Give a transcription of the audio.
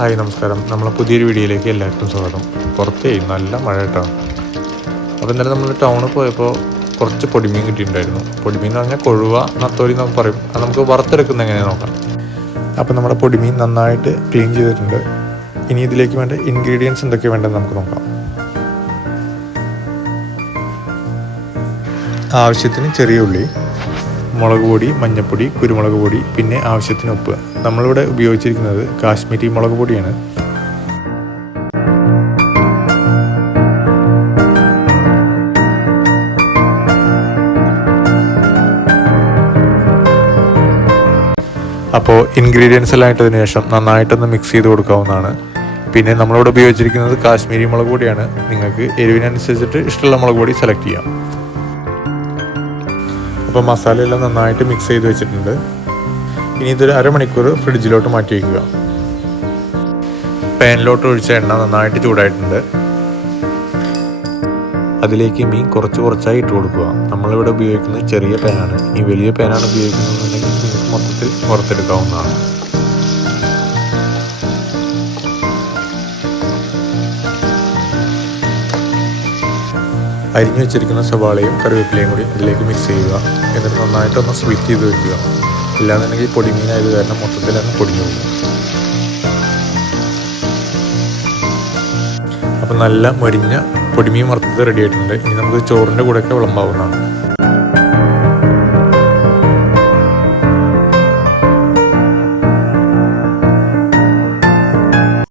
Hi നമസ്കാരം. നമ്മളെ പുതിയൊരു വീഡിയോയിലേക്ക് എല്ലാവർക്കും സ്വാഗതം. പുറത്തേ നല്ല മഴ കേട്ടോ. അപ്പോൾ ഇന്നലെ നമ്മൾ ടൗണിൽ പോയപ്പോൾ കുറച്ച് പൊടിമീൻ കിട്ടിയിട്ടുണ്ടായിരുന്നു. പൊടിമീൻ എന്ന് പറഞ്ഞാൽ കൊഴുവ, നത്തോലി എന്നൊക്കെ പറയും. അത് നമുക്ക് വറുത്തെടുക്കുന്നത് എങ്ങനെയാണ് നോക്കാം. അപ്പോൾ നമ്മുടെ പൊടിമീൻ നന്നായിട്ട് ക്ലീൻ ചെയ്തിട്ടുണ്ട്. ഇനി ഇതിലേക്ക് വേണ്ട ഇൻഗ്രീഡിയൻസ് എന്തൊക്കെയാണ് വേണ്ടതെന്ന് നമുക്ക് നോക്കാം. ആവശ്യത്തിന് ചെറിയ ഉള്ളി, മുളക് പൊടി, മഞ്ഞൾപ്പൊടി, കുരുമുളക് പൊടി, പിന്നെ ആവശ്യത്തിന് ഉപ്പ്. നമ്മളിവിടെ ഉപയോഗിച്ചിരിക്കുന്നത് കാശ്മീരി മുളക് പൊടിയാണ്. അപ്പോൾ ഇൻഗ്രീഡിയൻസ് എല്ലാം ഇട്ടതിന് ശേഷം നന്നായിട്ടൊന്ന് മിക്സ് ചെയ്ത് കൊടുക്കാവുന്നതാണ്. പിന്നെ നമ്മളിവിടെ ഉപയോഗിച്ചിരിക്കുന്നത് കാശ്മീരി മുളക് പൊടിയാണ്. നിങ്ങൾക്ക് എരിവിനനുസരിച്ചിട്ട് ഇഷ്ടമുള്ള മുളക് പൊടി സെലക്ട് ചെയ്യാം. അപ്പോൾ മസാലയെല്ലാം നന്നായിട്ട് മിക്സ് ചെയ്ത് വെച്ചിട്ടുണ്ട്. ഇനി ഇതൊരു അരമണിക്കൂർ ഫ്രിഡ്ജിലോട്ട് മാറ്റി വയ്ക്കുക. പാനിലോട്ട് ഒഴിച്ച എണ്ണ നന്നായിട്ട് ചൂടായിട്ടുണ്ട്. അതിലേക്ക് മീൻ കുറച്ചായി ഇട്ട് കൊടുക്കുക. നമ്മളിവിടെ ഉപയോഗിക്കുന്നത് ചെറിയ പാനാണ്. ഇനി വലിയ പാനാണ് ഉപയോഗിക്കുന്നതെന്നുണ്ടെങ്കിൽ നിങ്ങൾക്ക് മൊത്തത്തിൽ പുറത്തെടുക്കാവുന്നതാണ്. അരിഞ്ഞു വെച്ചിരിക്കുന്ന സവാളയും കറിവേപ്പിലയും കൂടി അതിലേക്ക് മിക്സ് ചെയ്യുക. എന്നിട്ട് നന്നായിട്ടൊന്ന് സ്വിറ്റ് ചെയ്ത് വെക്കുക. ഇല്ലാന്നുണ്ടെങ്കിൽ പൊടിമീനായത് കാരണം മൊത്തത്തിൽ തന്നെ പൊടിഞ്ഞു പോകും. അപ്പം നല്ല മൊരിഞ്ഞ പൊടിമീൻ വറുത്തത് റെഡി ആയിട്ടുണ്ട്. ഇനി നമുക്ക് ചോറിൻ്റെ കൂടെയൊക്കെ വിളമ്പാവുന്നതാണ്.